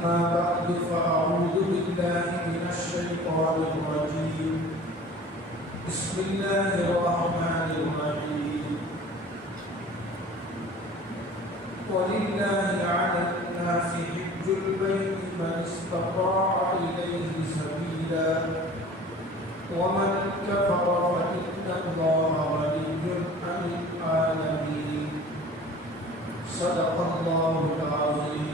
أما بعد فأعوذ بالله من الشيطان الرجيم بسم الله الرحمن الرحيم ولله على الناس حج البيت من استطاع إليه سبيلا ومن كفر فإن الله غني عن العالمين صدق الله العظيم.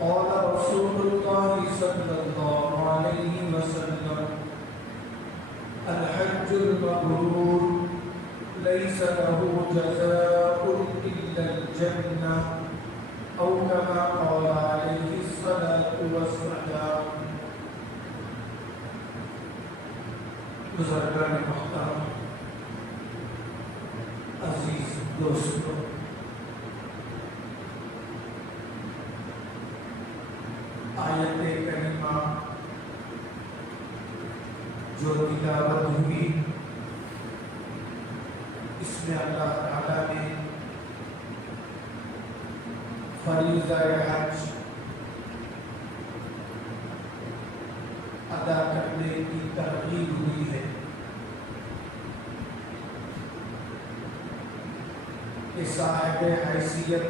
قال رسول الله صلى الله عليه وسلم الحج المبرور ليس له جزاء إلا الجنة أو كما قال عليه الصلاة والسلام. بزرگان محترم، عزیز دوستوں، آیت کریمہ جو تلاوت ہوئی اس میں اللہ تعالیٰ نے فریضہ حج ادا کرنے کی ترغیب ہوئی ہے کہ صاحب حیثیت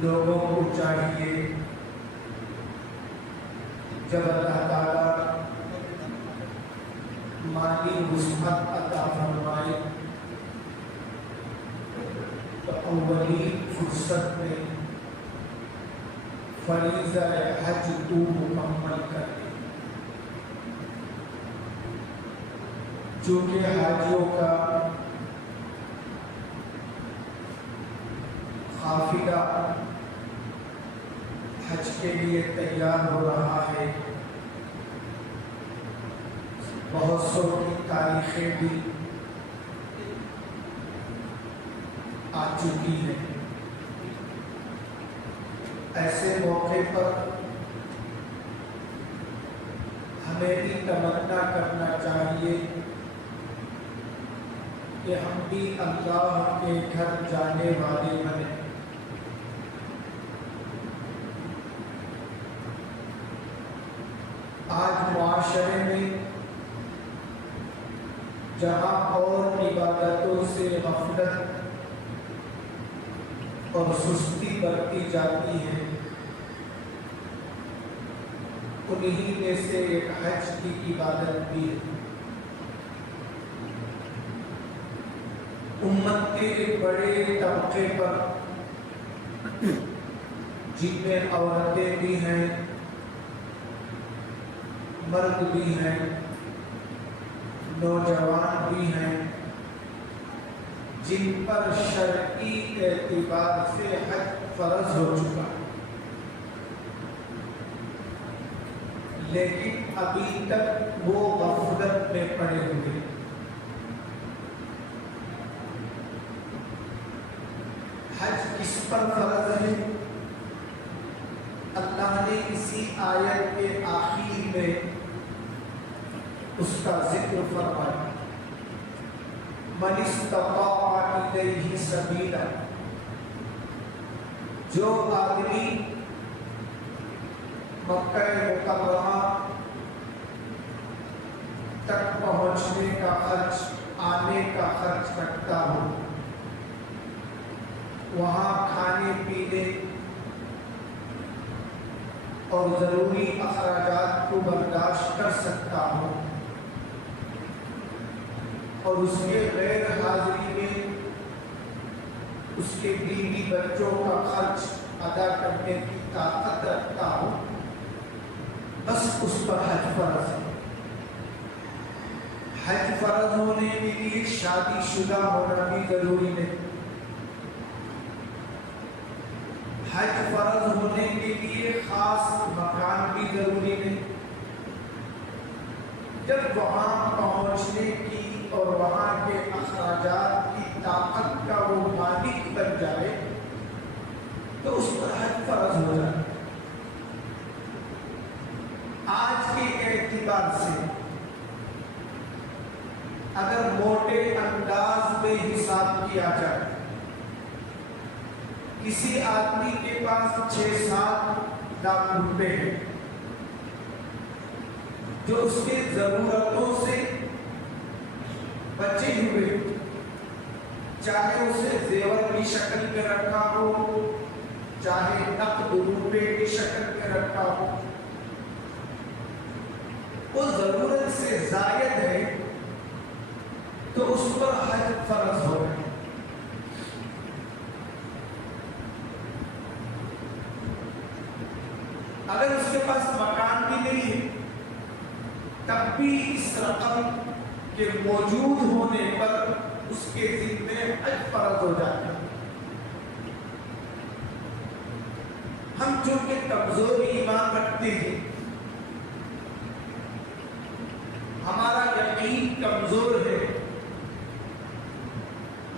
لوگوں کو چاہیے جب اللہ تعالیٰ مالی وسعت عطا فرمائے تو اولی فرصت میں فریضہ حج تو مکمل کر دے، چونکہ حاجیوں کا قافلہ حج کے لیے تیار ہو رہا ہے، بہت سو کی تاریخیں بھی آ چکی ہیں۔ ایسے موقع پر ہمیں بھی تمنا کرنا چاہیے کہ ہم بھی اللہ کے گھر جانے والے بنیں۔ آج معاشرے میں جہاں اور عبادتوں سے غفلت اور سستی برتی جاتی ہے، انہی میں سے ایک حج کی عبادت بھی ہے۔ امت کے ایک بڑے طبقے پر جن میں عورتیں بھی ہیں، مرد بھی ہیں، نوجوان بھی ہیں، جن پر شرعی اعتبار سے حج فرض ہو چکا، لیکن ابھی تک وہ غفلت میں پڑے ہوئے۔ حج کس پر فرض ہے؟ اللہ نے اسی آیت کے آخر میں اس کا ذکر فرمایا، من استطاع الیہ سبیلا، جو آدمی مکہ مکرمہ تک پہنچنے کا خرچ، آنے کا خرچ رکھتا ہو، وہاں کھانے پینے اور ضروری اخراجات کو برداشت کر سکتا ہو، اور اس کے غیر حاضری میں اس کے بیوی بچوں کا خرچ ادا کرنے کی طاقت رکھتا ہو، بس اس پر حج فرض ہے۔ حج فرض ہونے کے لیے شادی شدہ ہونا بھی ضروری نہیں، حج فرض ہونے کے لیے خاص مکان بھی ضروری نہیں۔ جب وہاں پہنچنے کی اور وہاں کے اخراجات کی طاقت کا وہ مالک بن جائے تو اس پر حج فرض ہو جائے۔ آج کے اعتبار سے اگر موٹے انداز میں حساب کیا جائے کسی آدمی کے پاس 6-7 لاکھ روپے ہیں جو اس کے ضرورتوں سے بچے ہوئے، چاہے اسے زیور کی شکل میں رکھا ہو، چاہے نقد روپے کی شکل میں رکھا ہو، وہ ضرورت سے زائد ہے تو اس پر حج فرض ہو گئے۔ اگر اس کے پاس مکان بھی نہیں ہے تب بھی اس رقم کے موجود ہونے پر اس کے ذمے حج فرض ہو جاتا ہے۔ ہم چونکہ کمزور ایمان رکھتے ہیں، ہمارا یقین کمزور ہے،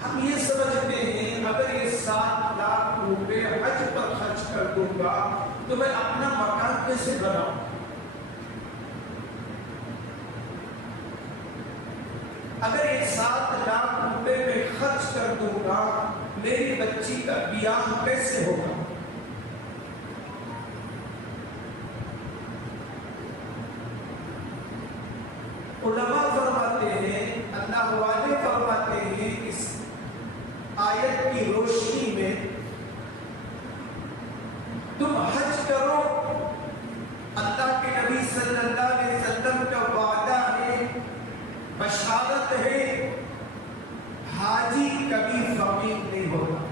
ہم یہ سمجھتے ہیں اگر یہ 7 لاکھ روپے حج پر خرچ کر دوں گا تو میں اپنا مکان کیسے بناؤں؟ اگر یہ 7 لاکھ روپے میں خرچ کر دوں گا میری بچی کا بیاہ کیسے ہوگا؟ علماء فرماتے ہیں، اللہ والے فرماتے ہیں، اس آیت کی روشنی میں تم حج کرو، اللہ کے نبی صلی اللہ علیہ وسلم کا وعدہ ہے، بشارت ہے، حاجی کبھی فقیر نہیں ہوتا،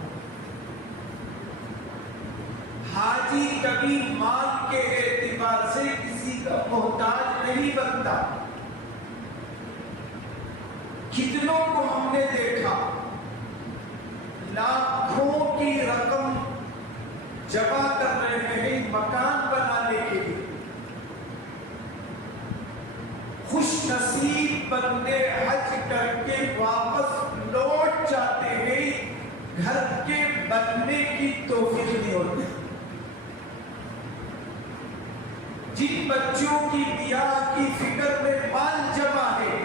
حاجی کبھی مال کے اعتبار سے کسی کا محتاج نہیں بنتا۔ کتنوں کو ہم نے دیکھا لاکھوں کی رقم جمع کر رہے ہیں مکان بنانے کے لیے، خوش نصیب بندے حج کر کے واپس لوٹ جاتے ہیں، گھر کے بننے کی توفیق نہیں ہوتی۔ جن بچوں کی بیاہ کی فکر میں مال جمع ہے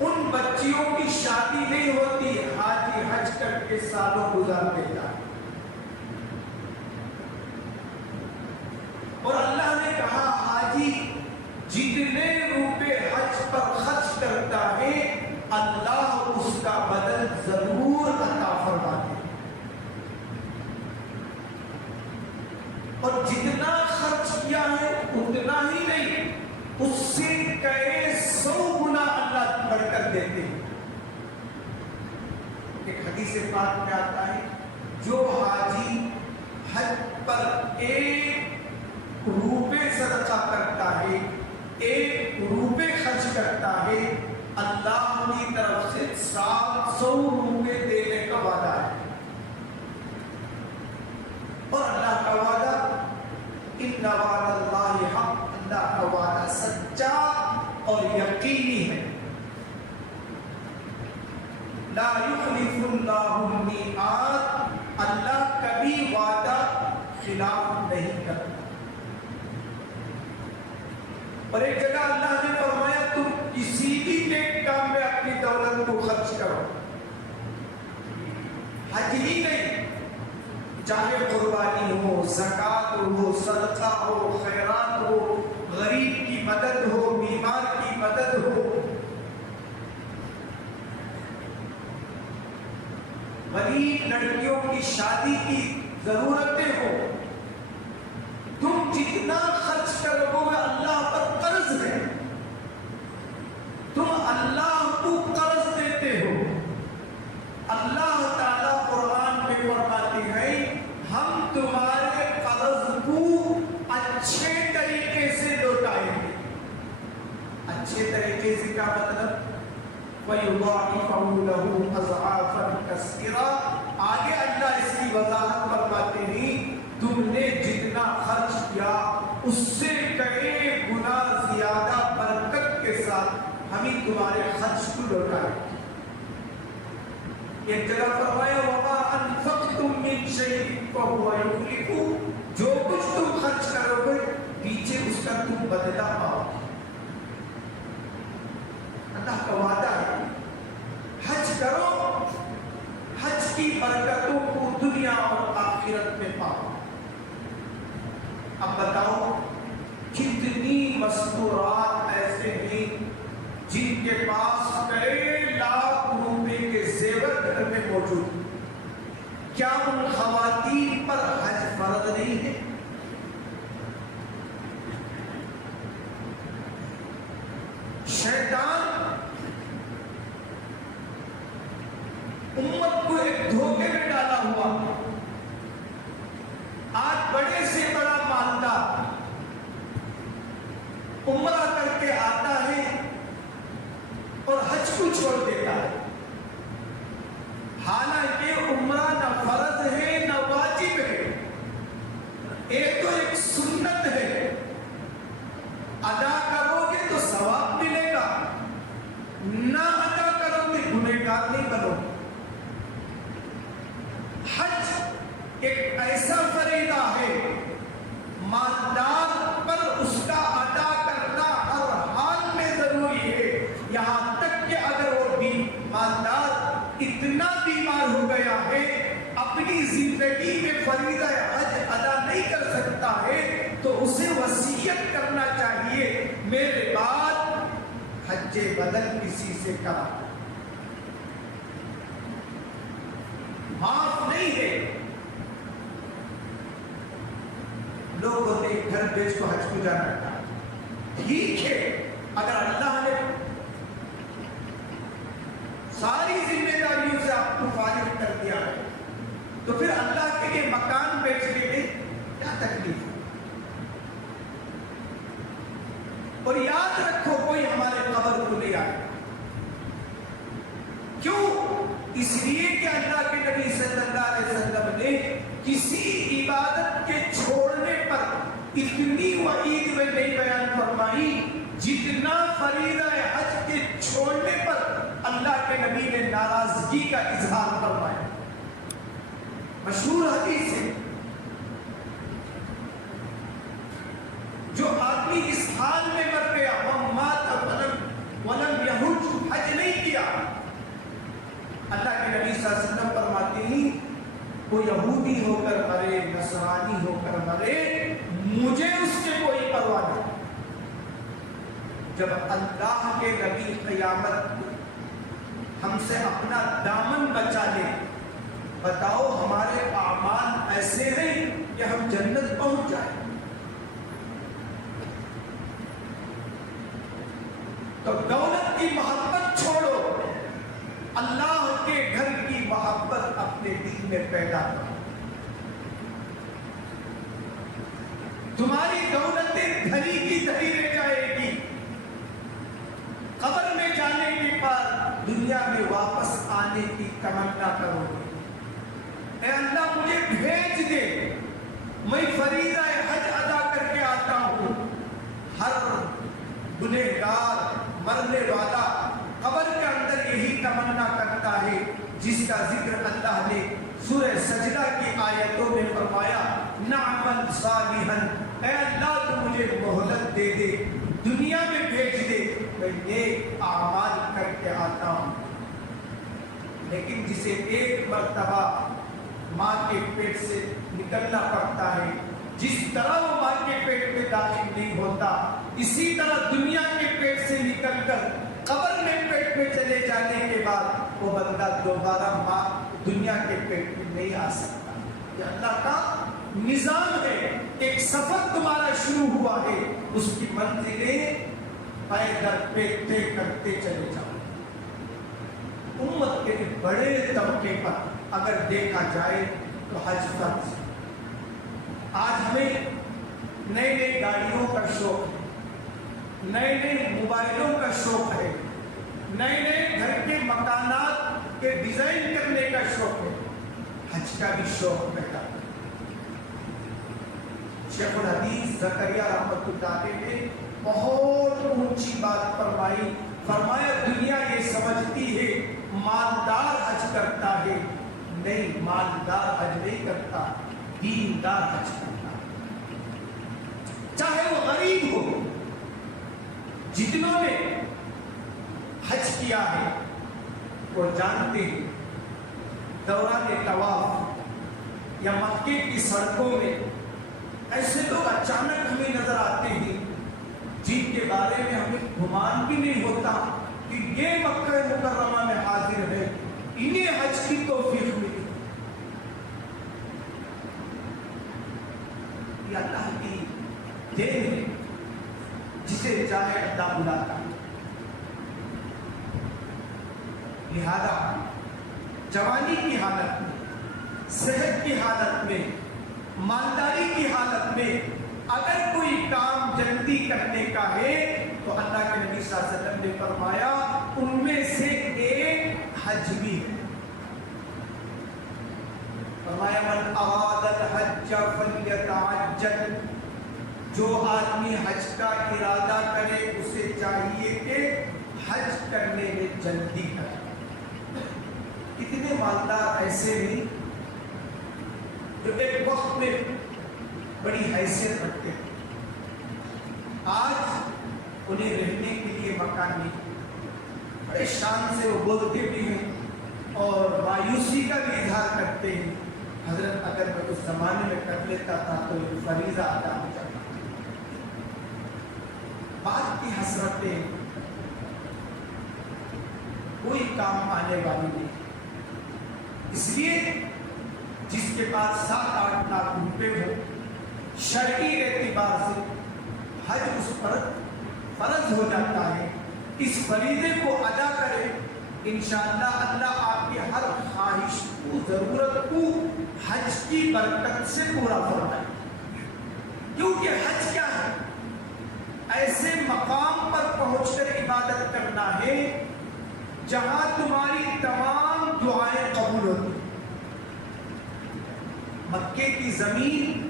ان بچیوں کی شادی نہیں ہوتی، حاجی حج کر کے سالوں گزار دیتا ہے۔ اور اللہ نے کہا حاجی جتنے روپے حج پر خرچ کرتا ہے اللہ اس کا بدل ضرور عطا فرماتے ہیں، اور جتنا خرچ کیا ہے اتنا ہی نہیں، اس سے کئی 100 گنا اللہ بڑھ کر دیتے ہیں۔ ایک حدیث پاک میں آتا ہے جو حاجی حج پر 1 روپے صدقہ کرتا ہے، 1 روپے خرچ کرتا ہے، اللہ کی طرف سے 700 روپے دینے کا وعدہ ہے۔ اور اللہ کا وعدہ ان وعد اللہ حق، اللہ کا وعدہ سچا اور یقینی ہے۔ لا یخلف اللہ المیعاد، اللہ کبھی وعدہ خلاف نہیں کرتا۔ اور ایک جگہ اللہ نے فرمایا تم کسی بھی نیک کام میں اپنی دولت کو خرچ کرو، حج ہی نہیں، چاہے قربانی ہو، زکات ہو، صدقہ ہو، خیرات ہو، غریب کی مدد ہو، بیمار کی مدد ہو، غریب لڑکیوں کی شادی کی ضرورتیں ہو، تم جتنا خرچ کرو گے اللہ پر قرض ہے، تم اللہ کو قرض دیتے ہو۔ اللہ تعالیٰ قرآن میں فرماتے ہیں ہم تمہارے قرض کو اچھے طریقے سے لوٹائیں گے۔ اچھے طریقے سے کیا مطلب؟ وَيُضَاعِفَهُ لَهُ أَضْعَافًا كَثِيرًا۔ آگے اللہ اس کی وضاحت فرماتے ہیں تم نے جتنا خرچ کیا اس سے کئی گنا زیادہ برکت کے ساتھ ہمیں تمہارے خرچ کو لوٹائیں۔ ایک جگہ فرمایا وَمَا أَنفَقْتُم مِّن شَيْءٍ فَهُوَ يُخْلِفُهُ، جو کچھ تم خرچ کرو گے پیچھے اس کا تم بدلہ پاؤ۔ اللہ کا وعدہ ہے حج کرو، حج کی برکتوں کو دنیا دنیا اور آخرت میں پاؤ۔ اب بتاؤ کتنی مستورات ایسے ہیں جن کے پاس کئی لاکھ روپے کے زیور گھر میں موجود ہیں، کیا ان خواتین پر حج فرض نہیں ہے؟ شیطان امت کو ایک دھوکے میں ڈالا ہوا، آج بڑے سے بڑا مالدار عمرہ کر کے آتا ہے اور حج کو چھوڑ دیتا ہے، حالانکہ عمرہ نہ فرض ہے نہ واجب ہے، ایک تو ایک سنت ہے، ادا کرو گے تو ثواب ملے گا، نہ ادا کرو گے گنہگار نہیں بنو۔ حج ایک ایسا فریضہ ہے مالدار پر اس کا ادا کرنا ہر حال میں ضروری ہے، یہاں تک کہ اگر وہ بھی مالدار اتنا بیمار ہو گیا ہے اپنی زندگی میں فریضہ حج ادا نہیں کر سکتا ہے تو اسے وصیت کرنا چاہیے میرے بعد حج بدل کسی سے کرا، معاف نہیں ہے۔ لوگ ہوتے گھر بیچ کو حج کو جانا تھا، ٹھیک ہے، اگر اللہ نے ساری ذمہ داریوں سے آپ کو فارغ کر دیا ہے تو پھر اللہ کے لیے مکان بیچنے میں کیا تکلیف ہے؟ اور یاد رکھو کوئی ہمارے قبر کو لے آئے، کیوں؟ اس لیے کہ اللہ کے نبی صلی اللہ علیہ وسلم نے کسی عبادت کے چھوڑنے پر اتنی وعید میں نہیں بیان فرمائی جتنا فریضہ حج کے چھوڑنے پر اللہ کے نبی نے ناراضگی کا اظہار فرمایا۔ مشہور حدیث ہے، جو آدمی اس حال میں مر گیا ولم یحج، حج نہیں کیا، اللہ کے نبی صلی اللہ علیہ وسلم فرماتے ہیں وہ یہودی ہو کر مرے، نصرانی ہو کر مرے، مجھے اس سے کوئی پرواہ نہیں۔ جب اللہ کے نبی قیامت ہم سے اپنا دامن بچا لے، بتاؤ ہمارے اعمال ایسے ہیں کہ ہم جنت پہنچ جائیں؟ تو دولت کی محبت چھوڑو، اللہ کے گھر کی محبت اپنے دل میں پیدا کرو۔ تمہاری دولتیں دھری کی دھری رہ جائے گی، قبر میں جانے کے بعد دنیا میں واپس آنے کی تمنا کرو گے، اے اللہ مجھے بھیج دے، میں فریضہ حج ادا کر کے آتا ہوں۔ ہر گنہگار مرنے والا قبر کے اندر یہی تمنا کرتا ہے جس کا ذکر اللہ نے سورہ سجدہ کی آیتوں میں فرمایا، نعمل صالحا، اے اللہ تو مجھے مہلت دے دے، دنیا میں بھیج دے، میں نیک اعمال کر کے آتا ہوں۔ لیکن جسے ایک مرتبہ ماں کے پیٹ سے نکلنا پڑتا ہے، جس طرح وہ ماں کے پیٹ میں داخل نہیں ہوتا، اسی طرح دنیا کے پیٹ سے نکل کر قبر میں پیٹ میں چلے جانے کے بعد وہ بندہ دوبارہ ماں دنیا کے پیٹ میں نہیں آ سکتا۔ یہ اللہ کا نظام ہے، ایک سفر تمہارا شروع ہوا ہے، اس کی منزلیں پے در پہ طے کرتے چلے جاؤ۔ امت کے بڑے طبقے پر اگر دیکھا جائے تو حج فرض۔ آج ہمیں نئے نئے گاڑیوں کا شوق ہے، نئے نئے موبائلوں کا شوق ہے، نئے نئے گھر کے مکانات کے ڈیزائن کرنے کا شوق ہے، حج کا بھی شوق پیدا۔ شیخ الحدیث زکریا رحمۃ اللہ علیہ نے بہت اونچی بات فرمائی، فرمایا دنیا یہ سمجھتی ہے مالدار حج کرتا ہے، نہیں، مالدار حج نہیں کرتا، دیندار حج کرتا ہے۔ چاہے وہ غریب ہو، جتنوں نے حج کیا ہے وہ جانتے ہیں دوران طواف یا مکے کی سڑکوں میں ایسے لوگ اچانک ہمیں نظر آتے ہیں جن کے بارے میں ہمیں گمان بھی نہیں ہوتا کہ یہ مکہ مکرمہ میں حاضر ہے، انہیں حج کی توفیق ملی۔ یہ اللہ کی دین ہے، جسے چاہے اللہ بلاتا ہے۔ لہذا جوانی کی حالت میں، صحت کی حالت میں، مالداری کی حالت میں اگر کوئی کام جلدی کرنے کا ہے تو اللہ کے نبی صلی اللہ علیہ وسلم نے فرمایا ان میں سے ایک حج بھی ہے۔ فرمایا من اراد الحج فلیتعجل، جو آدمی حج کا ارادہ کرے اسے چاہیے کہ حج کرنے میں جلدی کرے۔ کتنے مالدار ایسے ہیں جو ایک وقت میں بڑی حیثیت رکھتے ہیں، آج انہیں رہنے کے لیے مکان نہیں، بڑے شان سے وہ بولتے بھی ہیں اور مایوسی کا بھی اظہار کرتے ہیں، حضرت اگر میں اس زمانے میں کر لیتا تھا تو یہ فریضہ ادا ہو جاتا۔ بات کی حسرتیں کوئی کام آنے والی نہیں، اس لیے جس کے پاس 7-8 لاکھ روپے ہو شرعی اعتبار سے حج اس پر فرض ہو جاتا ہے، اس فریضے کو ادا کرے، انشاءاللہ اللہ آپ کی ہر خواہش کو، ضرورت کو حج کی برکت سے پورا فرمائے۔ کیونکہ حج کیا ہے؟ ایسے مقام پر پہنچ کر عبادت کرنا ہے جہاں تمہاری تمام دعائیں قبول ہوتی۔ مکے کی زمین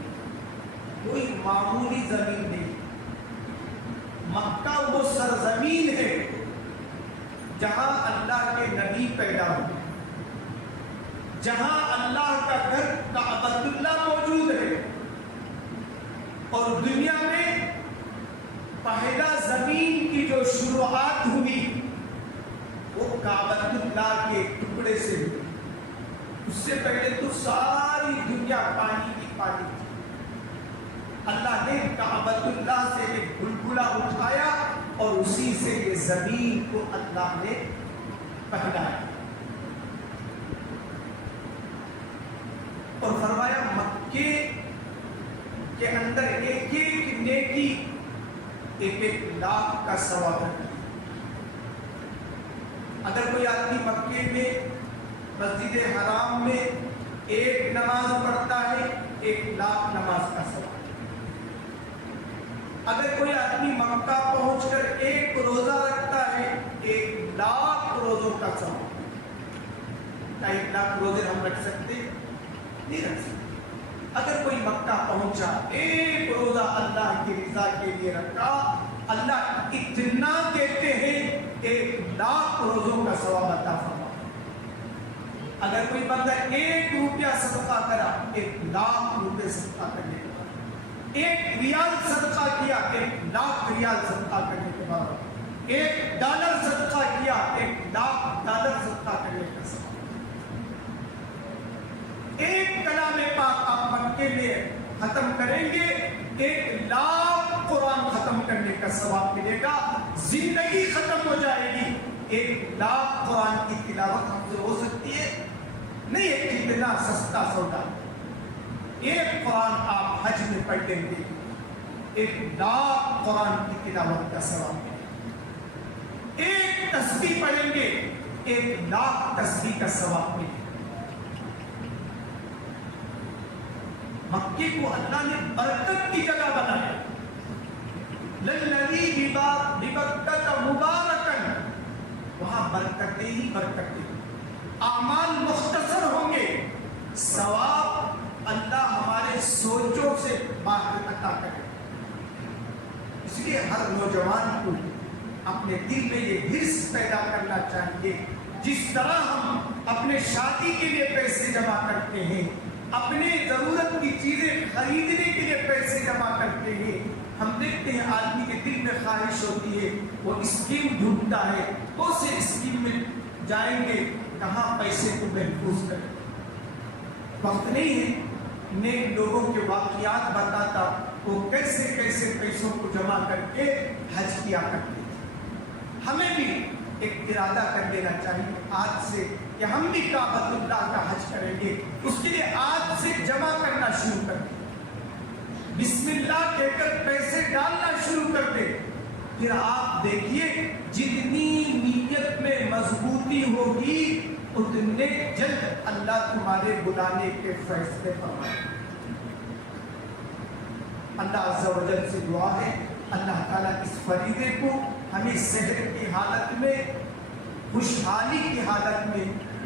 کوئی معمولی زمین نہیں، مکہ وہ سرزمین ہے جہاں اللہ کے نبی پیدا ہوئے، جہاں اللہ کا گھر کعبۃ اللہ موجود ہے، اور دنیا میں پہلا زمین کی جو شروعات ہوئی وہ کعبۃ اللہ کے ٹکڑے سے ہوئی۔ اس سے پہلے تو ساری دنیا پانی کی پانی تھی، اللہ نے کعبۃ اللہ سے ایک بلبلہ اٹھایا اور اسی سے یہ زمین کو اللہ نے پہنایا اور فرمایا مکے کے اندر ایک ایک نیکی 1-1 لاکھ کا ثواب ہے۔ اگر کوئی آدمی مکے میں مسجد حرام میں ایک نماز پڑھتا ہے 1 لاکھ نماز کا ثواب۔ اگر کوئی آدمی مکہ پہنچ کر ایک روزہ رکھتا ہے 1 لاکھ روزوں کا ثواب۔ کیا 1 لاکھ روزے ہم رکھ سکتے؟ نہیں رکھ سکتے۔ اگر کوئی مکہ پہنچا ایک روزہ اللہ کی رضا کے لیے رکھا، اللہ اتنا دیتے ہیں 1 لاکھ روزوں کا ثواب عطا فرماتا۔ اگر کوئی بندہ 1 روپیہ صدقہ کرا 1 لاکھ روپے صدقہ کرنے کے بعد، 1 ریال صدقہ کیا 1 لاکھ ریال صدقہ کرنے کے بعد، 1 ڈالر صدقہ کیا 1 لاکھ ڈالر صدقہ کرنے کا ثواب۔ ایک کلام پاک آپ مکے میں ختم کریں گے 1 لاکھ قرآن ختم کرنے کا ثواب ملے گا۔ زندگی ختم ہو جائے گی، 1 لاکھ قرآن کی تلاوت ہم سے ہو سکتی ہے نہیں؟ ایک اتنا سستا سودا، ایک قرآن آپ حج میں پڑھ لیں گے 1 لاکھ قرآن کی تلاوت کا ثواب ملے گا۔ ایک تسبیح پڑھیں گے 1 لاکھ تسبیح کا ثواب ملے گا۔ مکے کو اللہ نے برکت کی جگہ بنایا، للذی ببکۃ مبارکا، وہاں برکتیں ہی برکتیں، اعمال مختصر ہوں گے، ثواب اللہ ہمارے سوچوں سے باہر عطا کرے۔ اس لیے ہر نوجوان کو اپنے دل میں یہ حرص پیدا کرنا چاہیے، جس طرح ہم اپنے شادی کے لیے پیسے جمع کرتے ہیں، اپنے ضرورت کی چیزیں خریدنے کے لیے پیسے جمع کرتے ہیں، ہم دیکھتے ہیں آدمی کے دل میں خواہش ہوتی ہے، وہ اسکیم ڈھونڈتا ہے، کون سے اسکیم میں جائیں گے، کہاں پیسے کو محفوظ کریں۔ وقت نہیں ہے نیک لوگوں کے واقعات بتاتا، وہ کیسے کیسے پیسوں کو جمع کر کے حج کیا کرتے تھے۔ ہمیں بھی ایک ارادہ کر لینا چاہیے آج سے کہ ہم بھی کعبۃ اللہ کا حج کریں گے۔ اس کے لیے آج سے جمع کرنا شروع کر دیں، بسم اللہ کہہ کر پیسے ڈالنا شروع کر دیں۔ پھر آپ دیکھیے جتنی نیت میں مضبوطی ہوگی اتنے جلد اللہ تمہارے بلانے کے فیصلے فرمائے۔ اللہ عز و جل سے دعا ہے اللہ تعالیٰ اس فریضے کو ہمیں صحت کی حالت میں، خوشحالی کی حالت میں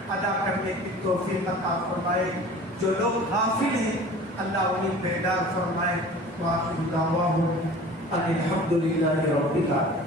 ادا کرنے کی توفیق عطا فرمائے۔ جو لوگ غافل ہیں اللہ انہیں بیدار فرمائے۔ وآخر دعواہم ان الحمد للہ رب العالمین۔